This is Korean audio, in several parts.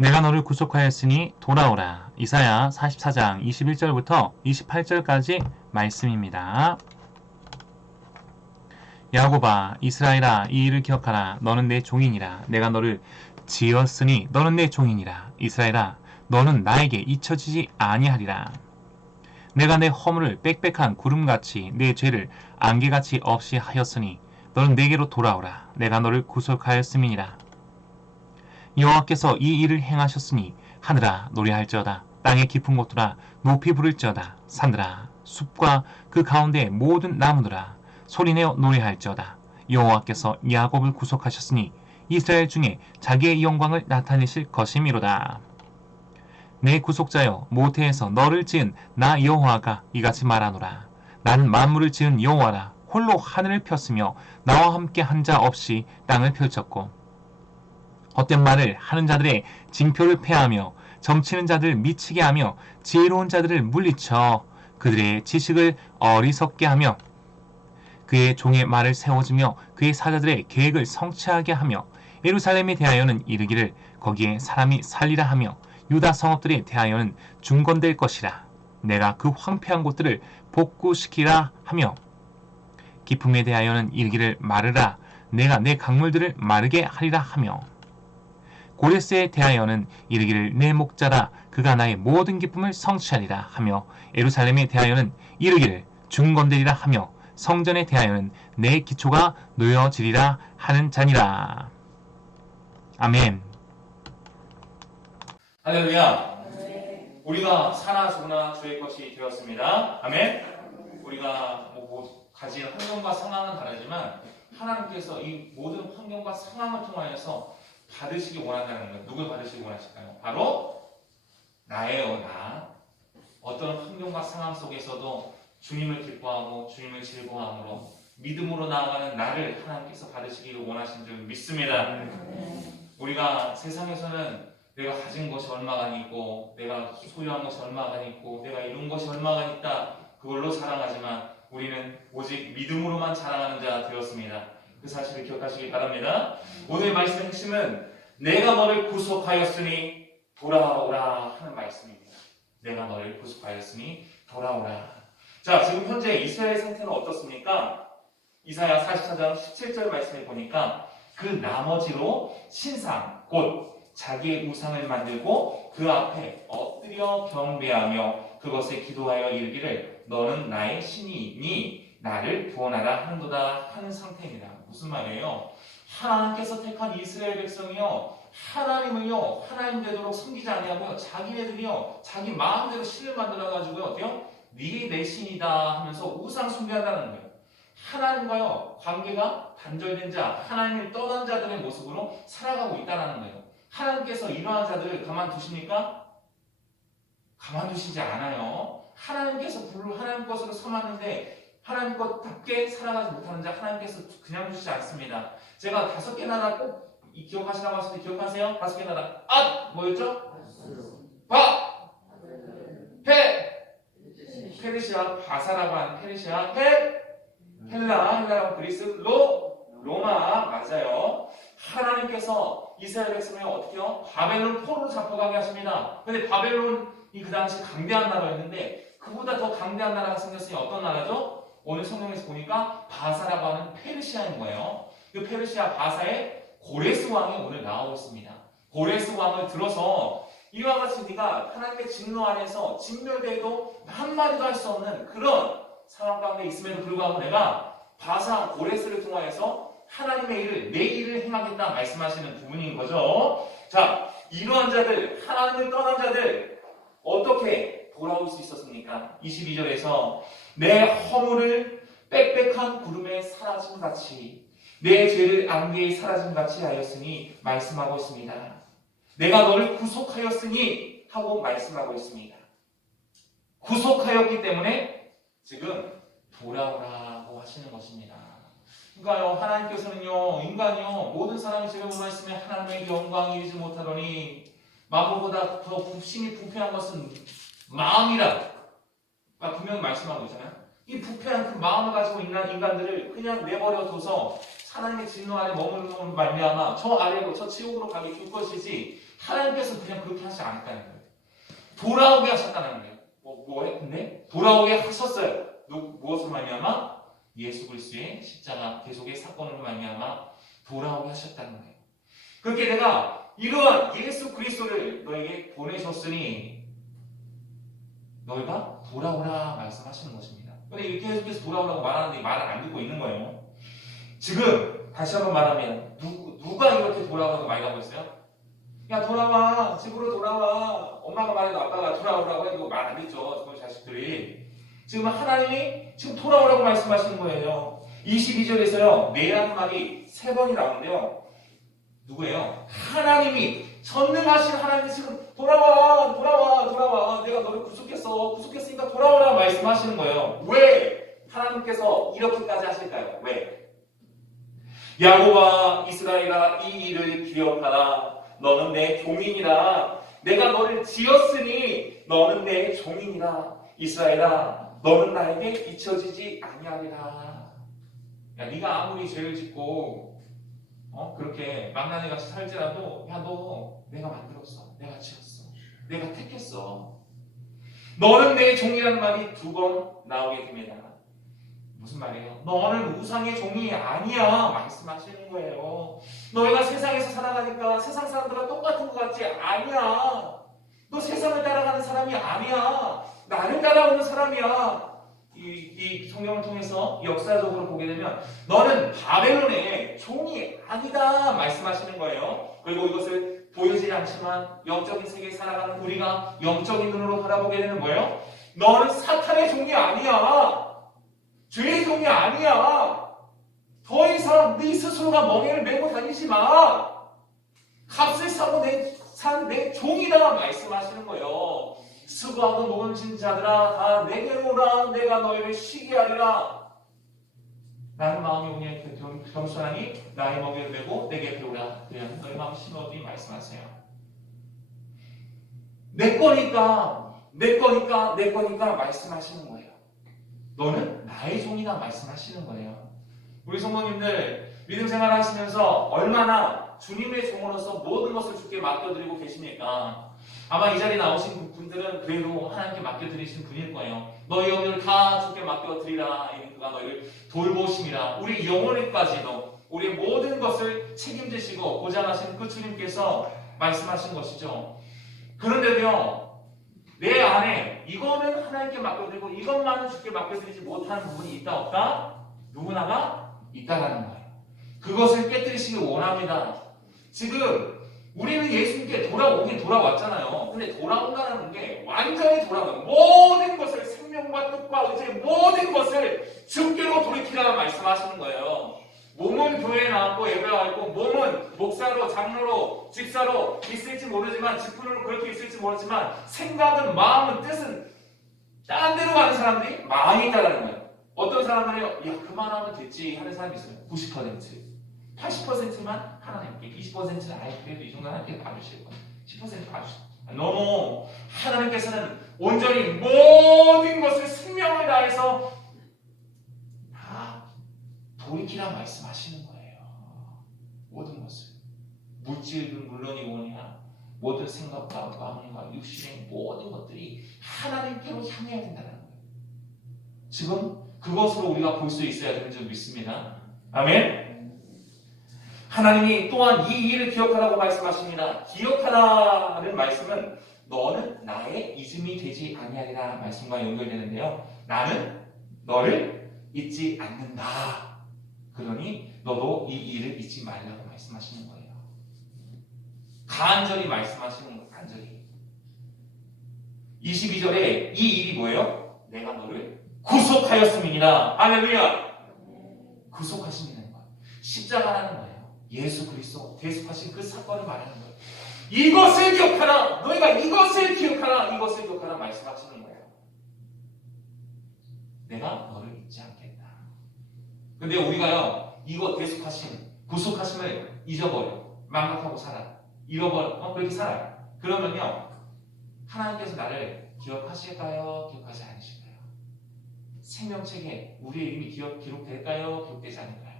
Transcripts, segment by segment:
내가 너를 구속하였으니 돌아오라. 이사야 44장 21절부터 28절까지 말씀입니다. 야곱아, 이스라엘아, 이 일을 기억하라. 너는 내 종이니라. 내가 너를 지었으니 너는 내 종이니라. 이스라엘아, 너는 나에게 잊혀지지 아니하리라. 내가 내 허물을 빽빽한 구름같이 내 죄를 안개같이 없이 하였으니 너는 내게로 돌아오라. 내가 너를 구속하였음이니라. 여호와께서 이 일을 행하셨으니 하늘아 노래할지어다. 땅의 깊은 곳들아 높이 부를지어다. 산들아 숲과 그 가운데 모든 나무들아 소리내어 노래할지어다. 여호와께서 야곱을 구속하셨으니 이스라엘 중에 자기의 영광을 나타내실 것이미로다. 내 구속자여, 모태에서 너를 지은 나 여호와가 이같이 말하노라. 나는 만물을 지은 여호와라. 홀로 하늘을 폈으며 나와 함께 한 자 없이 땅을 펼쳤고 헛된 말을 하는 자들의 징표를 패하며 점치는 자들을 미치게 하며 지혜로운 자들을 물리쳐 그들의 지식을 어리석게 하며 그의 종의 말을 세워주며 그의 사자들의 계획을 성취하게 하며 예루살렘에 대하여는 이르기를 거기에 사람이 살리라 하며 유다 성읍들에 대하여는 중건될 것이라. 내가 그 황폐한 곳들을 복구시키라 하며 기품에 대하여는 이르기를 마르라. 내가 내 강물들을 마르게 하리라 하며 고레스에 대하여는 이르기를 내 목자라. 그가 나의 모든 기쁨을 성취하리라 하며 예루살렘에 대하여는 이르기를 중건되리라 하며 성전에 대하여는 내 기초가 놓여지리라 하는 자니라. 아멘. 할렐루야. 우리가 사나 죽으나 주의 것이 되었습니다. 아멘. 우리가 가진 환경과 상황은 다르지만 하나님께서 이 모든 환경과 상황을 통하여서 받으시기 원한다는 거예요. 누굴 받으시기 원하실까요? 바로 나예요, 나. 어떤 환경과 상황 속에서도 주님을 기뻐하고 주님을 즐거워함으로 믿음으로 나아가는 나를 하나님께서 받으시기를 원하신 줄 믿습니다. 우리가 세상에서는 내가 가진 것이 얼마가 있고 내가 소유한 것이 얼마가 있고 내가 이룬 것이 얼마가 있다 그걸로 자랑하지만 우리는 오직 믿음으로만 자랑하는 자 되었습니다. 그 사실을 기억하시기 바랍니다. 오늘 말씀의 핵심은 내가 너를 구속하였으니 돌아오라 하는 말씀입니다. 내가 너를 구속하였으니 돌아오라. 자, 지금 현재 이스라엘 상태는 어떻습니까? 이사야 44장 17절 말씀에 보니까 그 나머지로 신상 곧 자기의 우상을 만들고 그 앞에 엎드려 경배하며 그것에 기도하여 이르기를 너는 나의 신이니 나를 구원하라 하는도다 하는 상태입니다. 무슨 말이에요? 하나님께서 택한 이스라엘 백성이요 하나님을요 하나님 되도록 섬기지 아니하고요 자기네들이요 자기 마음대로 신을 만들어가지고요 어때요? 네게 내 신이다 하면서 우상 숭배한다는 거예요. 하나님과요 관계가 단절된 자 하나님을 떠난 자들의 모습으로 살아가고 있다는 거예요. 하나님께서 이러한 자들을 가만두십니까? 가만두시지 않아요. 하나님께서 하나님 것으로 삼았는데 하나님 것답게 살아가지 못하는 자 하나님께서 그냥 두시지 않습니다. 제가 5개 나라 꼭 기억하시라고 하실 때 기억하세요? 5개 나라 뭐였죠? 페르시아 바사라고 하는 페르시아 헬라라고 그리스 로마 맞아요. 하나님께서 이스라엘 백성을 어떻게요? 바벨론 포로로 잡혀가게 하십니다. 근데 바벨론이 그 당시 강대한 나라였는데 그보다 더 강대한 나라가 생겼으니 어떤 나라죠? 오늘 성경에서 보니까 바사라고 하는 페르시아인 거예요. 그 페르시아 바사의 고레스 왕이 오늘 나오고 있습니다. 고레스 왕을 들어서 이와 같이 네가 하나님의 진노 안에서 진멸되어도 한마디도 할 수 없는 그런 상황 가운데 있음에도 불구하고 내가 바사 고레스를 통하여서 하나님의 일을 내 일을 행하겠다 말씀하시는 부분인 거죠. 자, 이러한 자들 하나님을 떠난 자들 어떻게 돌아올 수 있었습니까? 22절에서 내 허물을 빽빽한 구름에 사라짐같이 내 죄를 안개에 사라짐같이 하였으니 말씀하고 있습니다. 내가 너를 구속하였으니 하고 말씀하고 있습니다. 구속하였기 때문에 지금 돌아오라고 하시는 것입니다. 그러니까요 하나님께서는요 인간이요 모든 사람이 지금 말씀에 하나님의 영광을 이루지 못하더니 마음보다 더 심히 부패한 것은 마음이라 분명히 말씀하고 있잖아요. 이 부패한 그 마음을 가지고 있는 인간들을 그냥 내버려 둬서 하나님의 진노 아래 머무르는 말미암아 저 아래로 저 지옥으로 가게 줄 것이지 하나님께서 그냥 그렇게 하지 않았다는 거예요. 돌아오게 하셨다는 거예요. 뭐 했는데? 돌아오게 하셨어요. 무엇으로 말미암아? 예수 그리스도의 십자가 계속의 사건으로 말미암아 돌아오게 하셨다는 거예요. 그렇게 내가 이러한 예수 그리스도를 너에게 보내셨으니 너희가 돌아오라 말씀하시는 것입니다. 근데 이렇게 계속해서 돌아오라고 말하는데 말을 안 듣고 있는 거예요. 지금 다시 한번 말하면 누가 이렇게 돌아오라고 말하고 있어요? 야 돌아와, 집으로 돌아와. 엄마가 말해도 아빠가 돌아오라고 해도 말 안 듣죠. 그 자식들이. 지금 하나님이 지금 돌아오라고 말씀하시는 거예요. 22절에서요 내라는 말이 3번이 나오는데요. 누구예요? 하나님이, 전능하신 하나님이 지금 돌아와 내가 너를 구속했으니까 돌아오라고 말씀하시는 거예요. 왜 하나님께서 이렇게까지 하실까요? 왜? 야곱아 이스라엘아 이 일을 기억하라. 너는 내 종이니라. 내가 너를 지었으니 너는 내 종이니라. 이스라엘아 너는 나에게 잊혀지지 아니하리라. 야 네가 아무리 죄를 짓고 그렇게 망나니같이 살지라도 야 너 내가 만들었어. 내가 지었어. 내가 택했어. 너는 내 종이라는 말이 2번 나오게 됩니다. 무슨 말이에요? 너는 우상의 종이 아니야 말씀하시는 거예요. 너희가 세상에서 살아가니까 세상 사람들과 똑같은 것 같지? 아니야. 너 세상을 따라가는 사람이 아니야. 나를 따라오는 사람이야. 이 성경을 통해서 역사적으로 보게 되면 너는 바벨론의 종이 아니다 말씀하시는 거예요. 그리고 이것을 보이지 않지만 영적인 세계에 살아가는 우리가 영적인 눈으로 바라보게 되는 거예요. 너는 사탄의 종이 아니야. 죄의 종이 아니야. 더 이상 네 스스로가 멍에를 메고 다니지 마. 값을 사고 산 내 종이다 말씀하시는 거예요. 수고하고 노원진 자들아 다 내게로 오라. 내가 너희를 쉬게 하리라. 나는 마음이 오니 겸손하니 나의 멍에를 메고 내게 배우라. 그냥 너희 마음 심어주니 말씀하세요. 내 거니까 말씀하시는 거예요. 너는 나의 종이다 말씀하시는 거예요. 우리 성도님들 믿음 생활 하시면서 얼마나 주님의 종으로서 모든 것을 주께 맡겨드리고 계십니까? 아마 이 자리에 나오신 분들은 그래도 하나님께 맡겨드리신 분일 거예요. 너희 영혼을 다 주께 맡겨드리라. 그가 너희를 돌보심이라. 우리 영혼에까지도 우리 모든 것을 책임지시고 보장하시는 그 주님께서 말씀하신 것이죠. 그런데도요 내 안에 이거는 하나님께 맡겨드리고 이것만은 주께 맡겨드리지 못하는 부분이 있다 없다? 누구나가 있다라는 거예요. 그것을 깨뜨리시길 원합니다. 지금 우리는 예수님께 돌아왔잖아요. 근데 돌아온다는 게 완전히 돌아오는 모든 것을 생명과 뜻과 의지의 모든 것을 주께로 돌이키라는 말씀하시는 거예요. 몸은 교회에 나왔고 예배가 있고 몸은 목사로 장로로 집사로 있을지 모르지만 직분으로 그렇게 있을지 모르지만 생각은 마음은 뜻은 딴 데로 가는 사람들이 많이 있다는 거예요. 어떤 사람들은 야 그만하면 됐지 하는 사람이 있어요. 90% 80%만 하나님께 20%는 아예 그래도 이 정도 하나님께 봐주실 거예요. 10% 봐주실 거예요. 너무 하나님께서는 온전히 모든 것을 생명을 다해서 다 돌이키라 말씀하시는 거예요. 모든 것을 물질은 물론이고냐 모든 생각과 마음과 육신의 모든 것들이 하나님께로 향해야 된다는 거예요. 지금 그것으로 우리가 볼 수 있어야 되는 줄 믿습니다. 아멘. 하나님이 또한 이 일을 기억하라고 말씀하십니다. 기억하라는 말씀은 너는 나의 잊음이 되지 아니하리라 말씀과 연결되는데요. 나는 너를 잊지 않는다. 그러니 너도 이 일을 잊지 말라고 말씀하시는 거예요. 간절히 말씀하시는 거예요. 간절히. 22절에 이 일이 뭐예요? 내가 너를 구속하였음이니라. 할렐루야. 구속하심이라는 거예요. 십자가라는 거예요. 예수 그리스도 대속하신 그 사건을 말하는 거예요. 이것을 기억하라. 너희가 이것을 기억하라 말씀하시는 거예요. 내가 너를 잊지 않겠다. 근데 우리가요 이거 대속하심, 구속하심을 잊어버려. 망각하고 살아. 잃어버려. 그렇게 살아요. 그러면요 하나님께서 나를 기억하실까요? 기억하지 않으실까요? 생명책에 우리의 이름이 기록될까요? 기록되지 않을까요?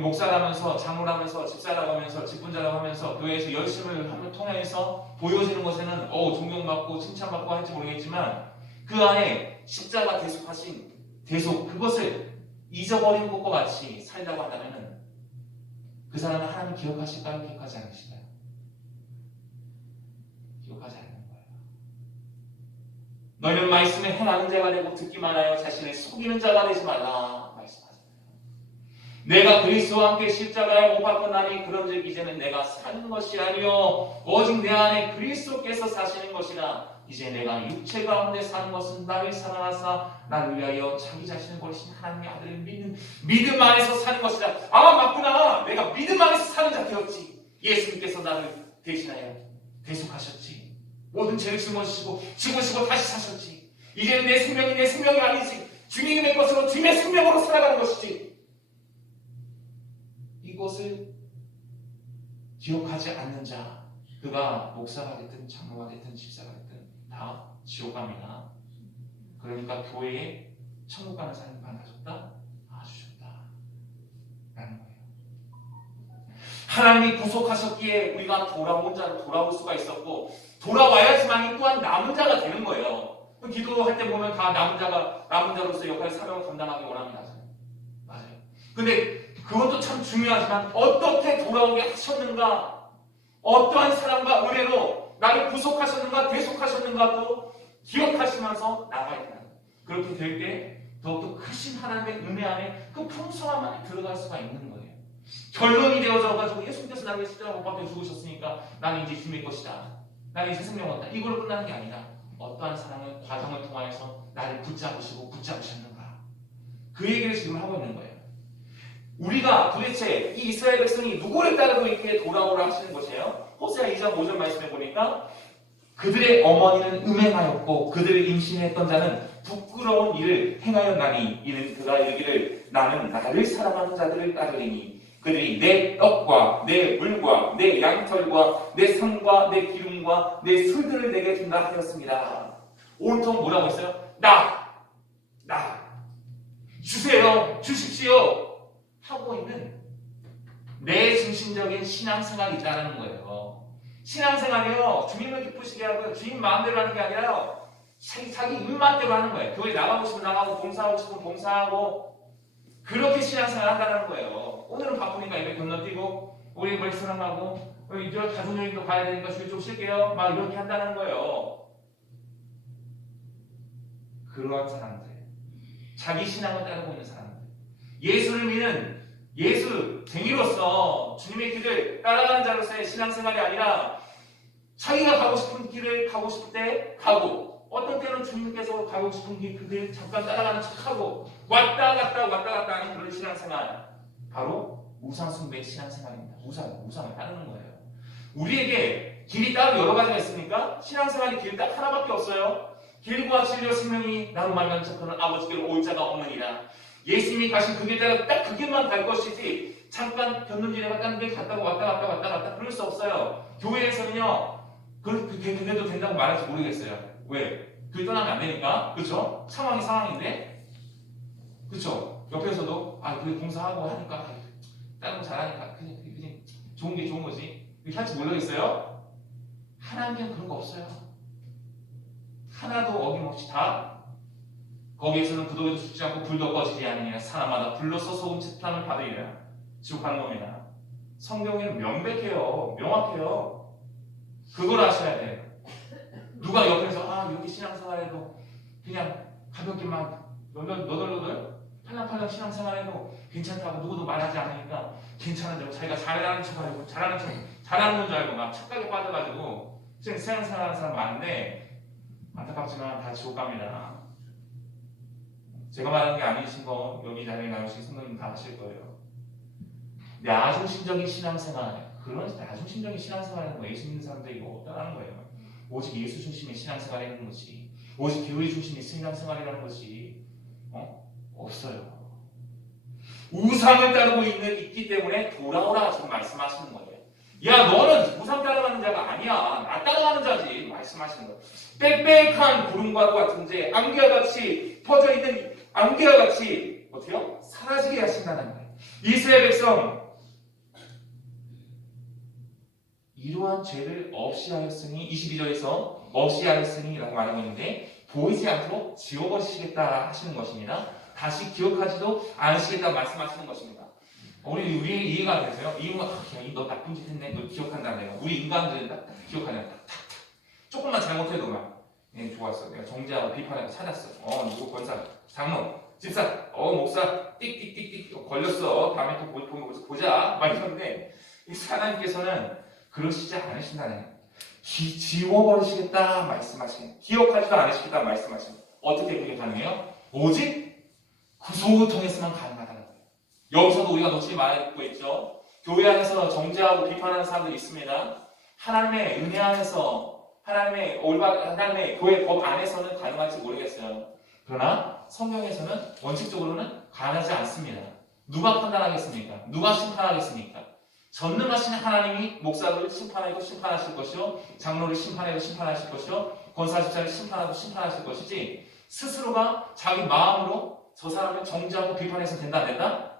목사라면서 장로라면서 집사라고 집분자라고 하면서 교회에서 열심을 통해서 보여지는 것에는 존경받고 칭찬받고 할지 모르겠지만 그 안에 십자가 대속하신 그것을 잊어버린 것과 같이 살다고 한다면 그 사람은 하나님 기억하실까요? 기억하지 않으실까요? 기억하지 않는 거예요. 너희는 말씀에 행하는 자가 되고 듣기만 하여 자신을 속이는 자가 되지 말라 말씀하잖아요. 내가 그리스도와 함께 십자가에 못 박혔나니 그런즉 이제는 내가 사는 것이 아니요 오직 내 안에 그리스도께서 사시는 것이라. 이제 내가 육체 가운데 사는 것은 나를 사랑하사 나를 위하여 자기 자신을 버리신 하나님의 아들을 믿는 믿음 안에서 사는 것이다. 맞구나. 내가 믿음 안에서 사는 자 되었지. 예수님께서 나를 대신하여 대속하셨지. 모든 죄를 짊어지시고 죽으시고 다시 사셨지. 이제는 내 생명이 내 생명이 아니지. 주님의 것으로 주님의 생명으로 살아가는 것이지. 이것을 기억하지 않는 자, 그가 목사가 됐든 장로가 됐든 집사가 됐든 다 지옥 갑니다. 그러니까 교회에 천국 가는 사람만 가졌다? 주셨다 라는 거예요. 하나님이 구속하셨기에 우리가 돌아온 자로 돌아올 수가 있었고 돌아와야지만 또한 남은 자가 되는 거예요. 기도할 때 보면 다 남은 자로서 역할 사명을 감당하기 원합니다. 맞아요. 근데 그것도 참 중요하지만 어떻게 돌아오게 하셨는가, 어떠한 사랑과 은혜로 나를 구속하셨는가 대속하셨는가도 기억하시면서 나가야 된다. 그렇게 될 때 더욱더 크신 하나님의 은혜 안에 그 풍성함 안에 들어갈 수가 있는 거예요. 결론이 되어져가지고 예수님께서 나를 십자가 못 박혀 죽으셨으니까 나는 이제 주님의 것이다. 나는 이제 생명 얻다. 이걸로 끝나는 게 아니라 어떠한 사랑의 과정을 통하여서 나를 붙잡으셨는가. 그 얘기를 지금 하고 있는 거예요. 우리가 도대체 이 이스라엘 백성이 누구를 따르고 이렇게 돌아오라 하시는 것이에요? 호세아 2장 5절 말씀에 보니까 그들의 어머니는 음행하였고 그들을 임신했던 자는 부끄러운 일을 행하였나니 이는 그가 이르기를 나는 나를 사랑하는 자들을 따르리니 그들이 내 떡과 내 물과 내 양털과 내 상과 내 기름과 내 술들을 내게 준다 하였습니다. 온통 뭐라고 했어요? 나 주세요, 주십시오 하고 있는 내 중심적인 신앙생활이 있다는 거예요. 신앙생활이요, 주님을 기쁘시게 하고요, 주님 마음대로 하는 게 아니라요, 자기 입맛대로 하는 거예요. 교회 나가고 싶으면 나가고 봉사하고 싶으면 봉사하고 그렇게 신앙생활 한다는 거예요. 오늘은 바쁘니까 예배 건너뛰고 우리 말씀하고 이제 가족여행도 가야 되니까 주일 좀 쉴게요 막 이렇게 한다는 거예요. 그러한 사람들, 자기 신앙을 따르고 있는 사람들, 예수를 믿는 예수쟁이로서 주님의 길을 따라가는 자로서의 신앙생활이 아니라 자기가 가고 싶은 길을 가고 싶을 때 가고 어떤 때는 주님께서 가고 싶은 그 길 잠깐 따라가는 척하고 왔다 갔다 하는 그런 신앙생활, 바로 우상숭배의 신앙생활입니다. 우상을 따르는 거예요. 우리에게 길이 따로 여러 가지가 있습니까? 신앙생활이 길 딱 하나밖에 없어요. 길과 진리와 생명이 나로 말미암아 척하는 아버지께로 올 자가 없느니라. 예수님이 가신 그 길 따라 딱 그 길만 갈 것이지 잠깐 견눈지레가 다른 길 갔다가 왔다 그럴 수 없어요. 교회에서는요 그래도 된다고 말할지 모르겠어요. 왜? 교회 떠나면 안 되니까. 그렇죠? 상황인데 그렇죠? 옆에서도 교회 봉사하고 하니까 다른 거 잘하니까 그냥 좋은 게 좋은 거지 이렇게 할지 모르겠어요. 하나님은 그런 거 없어요. 하나도 어김없이 다 거기에서는 구독에도 죽지 않고 불도 꺼지지 않으니라. 사람마다 불로서 소금 채탐을 받으리라. 지옥 가는 겁니다. 성경에는 명백해요. 명확해요. 그걸 아셔야 돼요. 누가 옆에서 이렇게 신앙생활해도 그냥 가볍게만 너덜너덜 팔랑팔랑 신앙생활해도 괜찮다고 누구도 말하지 않으니까 괜찮은 줄 알고 자기가 잘하는 척 하고 잘하는 건 줄 알고 막 착각에 빠져가지고 지금 신앙생활하는 사람 많은데 안타깝지만 다 지옥 갑니다. 제가 말하는 게 아니신 거 여기 자리에 나오신 성도님 다 아실 거예요. 야중심적인 신앙생활, 그런 야중심적인 신앙생활은 예수 믿는 사람들이 없다는 거예요. 오직 예수 중심의 신앙생활이라는 것이, 오직 교회 중심의 신앙생활이라는 것이 없어요. 우상을 따르고 있기 때문에 돌아오라 지금 말씀하시는 거예요. 야, 너는 우상 따라가는 자가 아니야. 나 따라가는 자지. 말씀하시는 거예요. 빽빽한 구름과 같은 제 안개와 같이 퍼져 있는 안개와 같이 어때요? 사라지게 하신다는 거예요. 이스라엘 백성 이러한 죄를 없이 하였으니 22절에서 없이 하였으니 라고 말하고 있는데 보이지 않도록 지워버리시겠다 하시는 것입니다. 다시 기억하지도 않으시겠다 말씀하시는 것입니다. 우리 이해가 되세요? 이유가 너 나쁜 짓 했네. 너 기억한다 내가. 우리 인간들은 딱 기억하냐. 탁탁탁. 조금만 잘못해도 막 좋았어. 내가 정죄하고 비판하고 찾았어. 누구 권사, 장로, 집사, 목사 띡띡띡띡 걸렸어. 다음에 또 보자. 막 이러는데 하나님께서는 그러시지 않으신다는 거예요. 지워버리시겠다 말씀하시는, 기억하지도 않으시겠다 말씀하시는. 어떻게 그게 가능해요? 오직 구속을 통해서만 가능하다는 거예요. 여기서도 우리가 놓치지 말아야 듣고 있죠. 교회 안에서 정죄하고 비판하는 사람들이 있습니다. 하나님의 은혜 안에서, 하나님의 교회 법 안에서는 가능할지 모르겠어요. 그러나 성경에서는 원칙적으로는 가능하지 않습니다. 누가 판단하겠습니까? 누가 심판하겠습니까? 전능하신 하나님이 목사를 심판하고 심판하실 것이요, 장로를 심판하고 심판하실 것이요, 권사 집사를 심판하고 심판하실 것이지, 스스로가 자기 마음으로 저 사람을 정죄하고 비판해서 된다 안 된다?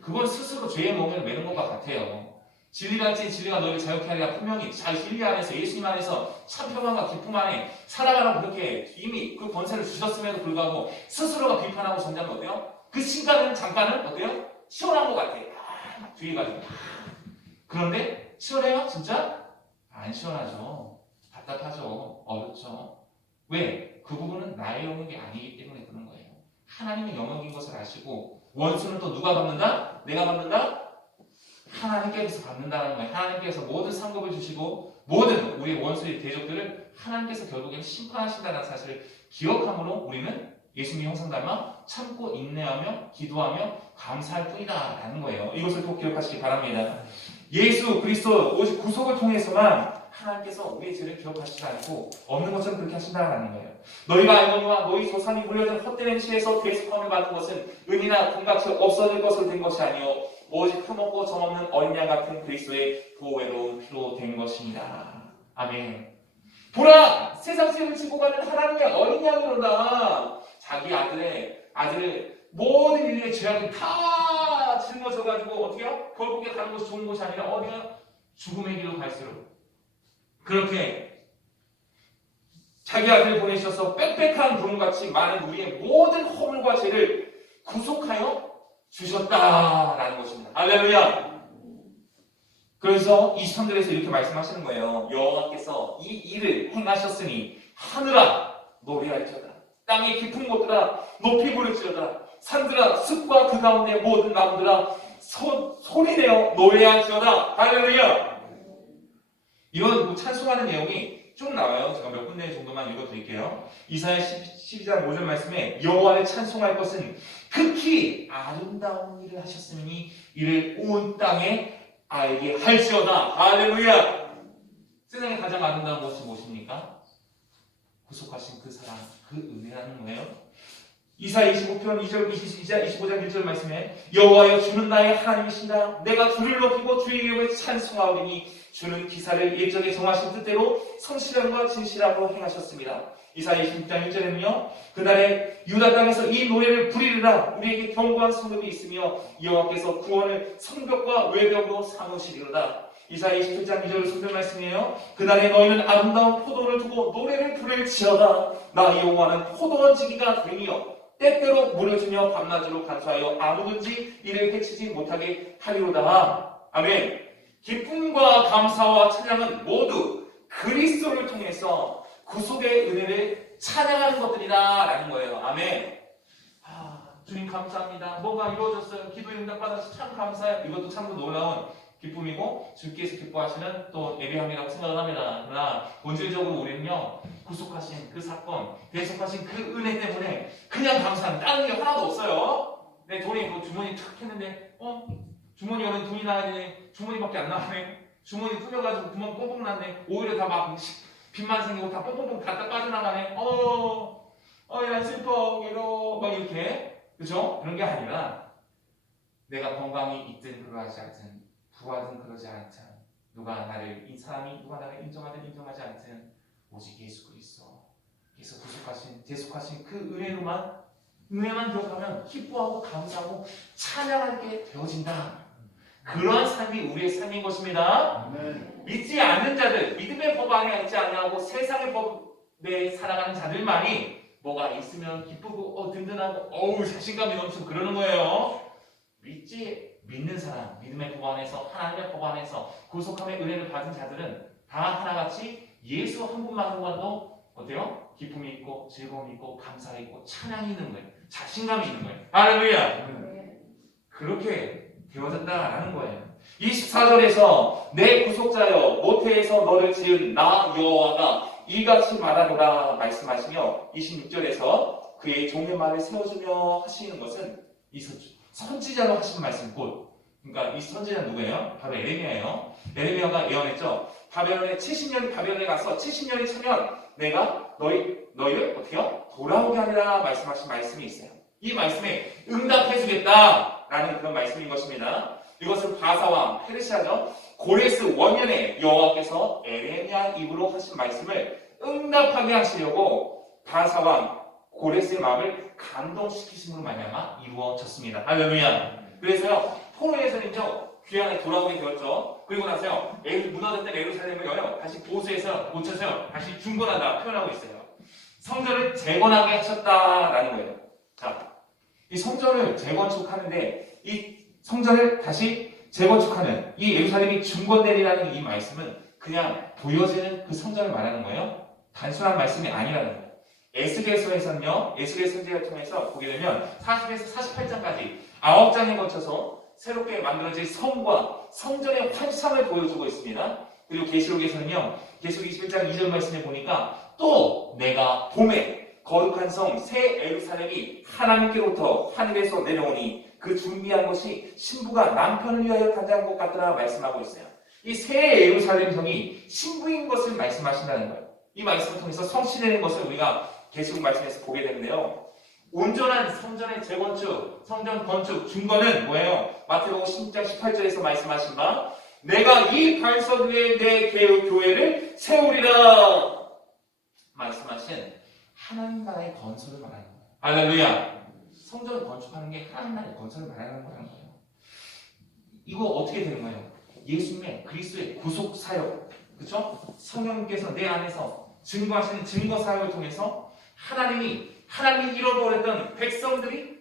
그건 스스로 죄의 멍에를 매는 것과 같아요. 진리랄지 진리가 너희를 자유케 하리라. 분명히 자기 진리 안에서, 예수님 안에서 참 평안과 기쁨 안에 살아가라고 그렇게 이미 그 권세를 주셨음에도 불구하고 스스로가 비판하고 정죄하면 어때요? 그 시간은 잠깐은 어때요? 시원한 것 같아요. 뒤에 가지고. 그런데 시원해요? 진짜? 안 시원하죠. 답답하죠. 어렵죠. 왜? 그 부분은 나의 영역이 아니기 때문에 그런 거예요. 하나님의 영역인 것을 아시고, 원수는 또 누가 받는다? 내가 받는다? 하나님께서 받는다는 거예요. 하나님께서 모든 상급을 주시고 모든 우리의 원수의 대적들을 하나님께서 결국엔 심판하신다는 사실을 기억함으로 우리는 예수님 형상 닮아 참고 인내하며 기도하며 감사할 뿐이다 라는 거예요. 이것을 꼭 기억하시기 바랍니다. 예수 그리스도 오직 구속을 통해서만 하나님께서 우리의 죄를 기억하시지 않고 없는 것처럼 그렇게 하신다는 거예요. 너희가 알거니와 너희 조상이 물려준 헛된 행실에서 대속함을 받은 것은 은이나 금같이 없어질 것으로 된 것이 아니요 오직 흠없고 점없는 어린 양 같은 그리스도의 보배로운 피로 된 것입니다. 아멘. 보라! 세상 죄를 지고 가는 하나님의 어린 양으로다. 자기 아들을 모든 인류의 죄악을 다 짊어져가지고 어떻게요? 결국에 가는 곳이 좋은 곳이 아니라 어디가? 죽음의 길로 갈수록 그렇게 자기 아들을 보내셔서 빽빽한 구름같이 많은 우리의 모든 허물과 죄를 구속하여 주셨다라는 것입니다. 할렐루야. 그래서 23절에서 이렇게 말씀하시는 거예요. 여호와께서 이 일을 행하셨으니 하늘아 노래할지어다. 땅의 깊은 곳들아 높이 부를지어다. 산들아 숲과 그 가운데 모든 나무들아 소리내어 노래할지어다. 할렐루야. 이런 찬송하는 내용이 쭉 나와요. 제가 몇 군데 정도만 읽어드릴게요. 이사야 12장 5절 말씀에 여호와를 찬송할 것은 극히 아름다운 일을 하셨으니 이를 온 땅에 알게 할지어다. 할렐루야. 세상에 가장 아름다운 것이 무엇입니까? 구속하신 그 사랑, 그 은혜라는 거예요. 이사야 25편 2절 25장 1절 말씀에 여호와여 주는 나의 하나님이신다. 내가 주를 높이고 주의 이름을 찬송하오리니 주는 기사를 일정에 정하신 뜻대로 성실함과 진실함으로 행하셨습니다. 이사야 26장 1절에는요. 그날에 유다 땅에서 이 노래를 부리리라. 우리에게 견고한 성읍이 있으며 여호와께서 구원을 성벽과 외벽으로 삼으시리로다. 이사야 27장 2절 성경 말씀이에요. 그날에 너희는 아름다운 포도를 두고 노래를 부를지어다. 나 여호와는 포도원 지기가 되니요 때때로 물을 주며 밤낮으로 간수하여 아무든지 이를 해치지 못하게 하리로다. 아멘. 기쁨과 감사와 찬양은 모두 그리스도를 통해서 구속의 은혜를 찬양하는 것들이다 라는 거예요. 아멘. 주님 감사합니다. 뭔가 이루어졌어요. 기도에 응답받아서 참 감사해요. 이것도 참으로 놀라운 기쁨이고 주께서 기뻐하시는 또 예배함이라고 생각을 합니다. 그러나 본질적으로 우리는요. 구속하신 그 사건, 대속하신 그 은혜 때문에 그냥 감사합니다. 다른 게 하나도 없어요. 내 돈이 뭐 주머니 탁 했는데 주머니 열은 돈이 나야 되네. 주머니밖에 안 나오네. 주머니 뚫려가지고 구멍 뽕뽕 났네. 오히려 다 막 빚만 생기고 다 뽕뽕뽕 다 빠져나가네. 야 슬퍼 외로워 막 이렇게 그죠? 그런 게 아니라 내가 건강이 있든 그러하지 않든 부하든 그러지 않든 누가 나를 인정하든 인정하지 않든 오직 예수 그리스도께서 구속하신 대속하신 그 은혜로만 은혜만 기억하면 기뻐하고 감사하고 찬양하게 되어진다. 그러한 삶이 우리의 삶인 것입니다. 믿지 않는 자들, 믿음의 법 안에 있지 아니하고 세상의 법에 살아가는 자들만이 뭐가 있으면 기쁘고 든든하고 자신감이 넘치고 그러는 거예요. 믿는 사람, 믿음의 법 안에서 하나님의 법 안에서 구속함의 은혜를 받은 자들은 다 하나같이 예수 한 분만으로도 어때요? 기쁨이 있고 즐거움이 있고 감사가 있고 찬양이 있는 거예요. 자신감이 있는 거예요. 할렐루야. 그렇게 되어졌다라는 거예요. 24절에서 내 구속자여 모태에서 너를 지은 나 여호와가 이같이 말하노라 말씀하시며 26절에서 그의 종의 말을 세워주며 하시는 것은 이 선지자로 하시는 말씀 그러니까 이 선지자는 누구예요? 바로 에레미야예요. 에레미야가 예언했죠. 바벨론에 70년이 바벨론에 가서 70년이 차면 내가 너희를 어떻게요? 돌아오게 하리라 말씀하신 말씀이 있어요. 이 말씀에 응답해주겠다라는 그런 말씀인 것입니다. 이것을 바사왕 페르시아죠. 고레스 원년에 여호와께서 에레미야 입으로 하신 말씀을 응답하게 하시려고 바사왕 고레스의 마음을 감동시키심으로 말미암아 이루어졌습니다. 할렐루야. 그래서요 포로에서는요 귀환에 돌아오게 되었죠. 그리고 나서요 무너졌던 예루살렘을요 다시 보수해서 고쳐서요 다시 중건하다 표현하고 있어요. 성전을 재건하게 하셨다라는 거예요. 자, 이 성전을 재건축하는데 이 성전을 다시 재건축하는 이 예루살렘이 중건되리라는 이 말씀은 그냥 보여지는 그 성전을 말하는 거예요. 단순한 말씀이 아니라는 거예요. 에스겔서에서는요, 에스겔 선지자를 통해서 보게 되면 40에서 48장까지 9장에 거쳐서 새롭게 만들어진 성과 성전의 환상을 보여주고 있습니다. 그리고 계시록에서는요, 계시록 21장 2절 말씀에 보니까 또 내가 봄에 거룩한 성 새 예루살렘이 하나님께로부터 하늘에서 내려오니 그 준비한 것이 신부가 남편을 위하여 단장한 것 같더라 말씀하고 있어요. 이 새 예루살렘 성이 신부인 것을 말씀하신다는 거예요. 이 말씀을 통해서 성취되는 것을 우리가 계시록 말씀에서 보게 되는데요. 온전한 성전의 재건축, 성전 건축, 중건은 뭐예요? 마태복음 16장 18절에서 말씀하신 바 내가 이 반석 위에 내 교회를 세우리라 말씀하신 하나님 나라의 건설을 말하는 거예요. 할렐루야. 성전을 건축하는 게 하나님 나라의 건설을 말하는 거예요. 이거 어떻게 되는 거예요? 예수님의 그리스도의 구속 사역, 그렇죠? 성령님께서 내 안에서 증거하시는 증거 사역을 통해서 하나님이 잃어버렸던 백성들이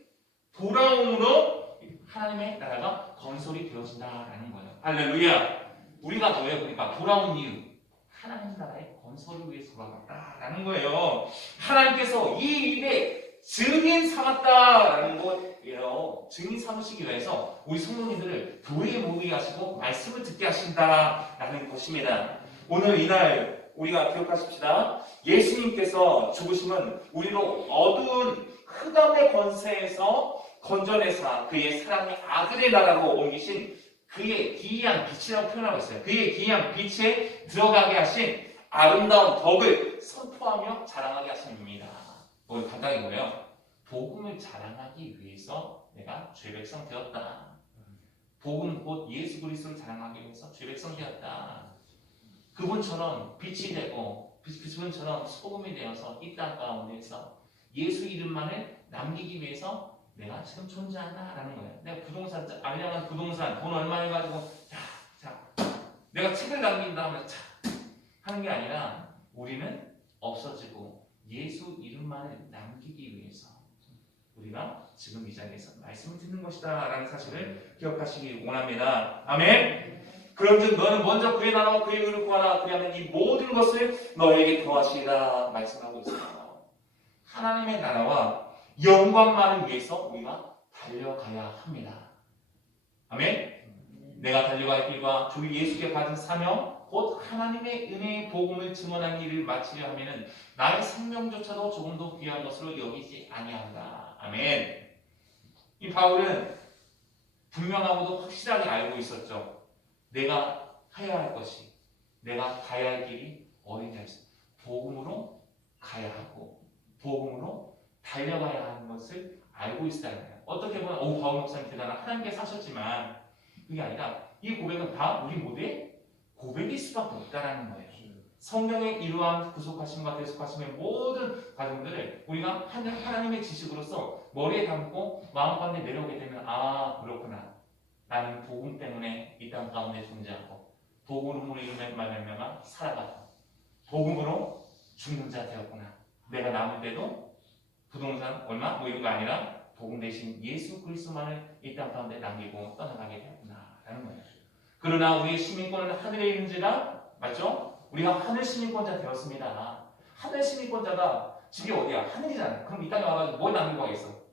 돌아옴으로 하나님의 나라가 건설이 되어진다라는 거예요. 할렐루야. 우리가 뭐예요? 그러니까 돌아온 이유, 하나님 나라의 건설을 위해서 돌아갔다라는 거예요. 하나님께서 이 일에 증인 삼았다라는 거예요. 증인 삼으시기 위해서 우리 성도님들을 교회에 모이게 하시고 말씀을 듣게 하신다라는 것입니다. 오늘 이날 우리가 기억하십시다. 예수님께서 죽으심은 우리로 어두운 흑암의 권세에서 건져내사 그의 사랑의 아들의 나라로 옮기신 그의 기이한 빛이라고 표현하고 있어요. 그의 기이한 빛에 들어가게 하신 아름다운 덕을 선포하며 자랑하게 하심입니다. 간단히 뭐예요? 복음을 자랑하기 위해서 내가 죄백성 되었다. 복음 곧 예수 그리스도를 자랑하기 위해서 죄백성 되었다. 그분처럼 빛이 되고 그분처럼 소금이 되어서 이 땅 가운데서 예수 이름만을 남기기 위해서 내가 지금 존재한다라는 거예요. 내가 부동산, 알량한 부동산, 돈 얼마 해가지고 자, 내가 책을 남긴다 하면 하는 게 아니라 우리는 없어지고 예수 이름만을 남기기 위해서 우리가 지금 이 자리에서 말씀을 듣는 것이다 라는 사실을 기억하시기 원합니다. 아멘. 그런즉 너는 먼저 그의 나라와 그의 의를 구하라. 그리하면 이 모든 것을 너에게 더하시리라 말씀하고 있습니다. 하나님의 나라와 영광만을 위해서 우리가 달려가야 합니다. 아멘. 내가 달려갈 길과 주 예수께 받은 사명 곧 하나님의 은혜의 복음을 증언하는 일을 마치려 하면은 나의 생명조차도 조금도 귀한 것으로 여기지 아니한다. 아멘. 이 바울은 분명하고도 확실하게 알고 있었죠. 내가 해야 할 것이, 내가 가야 할 길이 어디냐 있어. 복음으로 가야 하고 복음으로 달려가야 하는 것을 알고 있었다는 거예요. 어떻게 보면 바울 목사님 대단한 하나님께서 하셨지만 그게 아니라 이 고백은 다 우리 모두의 고백일 수밖에 없다라는 거예요. 성령의 이러한 구속하심과 대속하심의 모든 과정들을 우리가 하나님의 지식으로서 머리에 담고 마음 가운데 내려오게 되면 아 그렇구나. 나는 복음 때문에 이 땅 가운데 존재하고 복음으로 인해 말미암아 살아가고 복음으로 죽는 자 되었구나. 내가 남을 때도 부동산 얼마 뭐 이런 거 아니라 복음 대신 예수 그리스도만을 이 땅 가운데 남기고 떠나가게 되었구나라는 거예요. 그러나 우리의 시민권은 하늘에 있는지라 맞죠? 우리가 하늘 시민권자 되었습니다. 하늘 시민권자가 집이 어디야? 하늘이잖아. 그럼 이 땅에 와가지고 뭘 남기고 가겠어?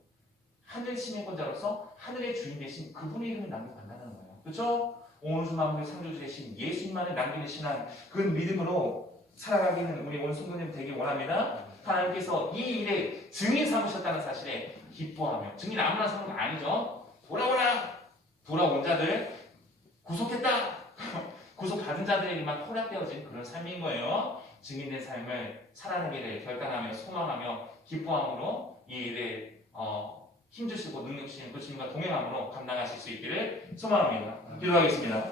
하늘 시민권자로서 하늘의 주인 대신 그분의 이름을 남기고 간다는 거예요. 그렇죠? 온 수만물의 창조주 대신 예수님만을 남기는 신앙 그 믿음으로 살아가기는 우리 온 성도님 되길 원합니다. 하나님께서 이 일에 증인 삼으셨다는 사실에 기뻐하며 증인 아무나 삼는 거 아니죠. 돌아오라! 돌아온 자들 구속했다! 구속받은 자들에게만 허락되어진 그런 삶인 거예요. 증인된 삶을 살아내기를 결단하며 소망하며 기뻐함으로 이 일에 힘주시고 능력 주시는 그 주님과 동행함으로 감당하실 수 있기를 소망합니다. 기도하겠습니다.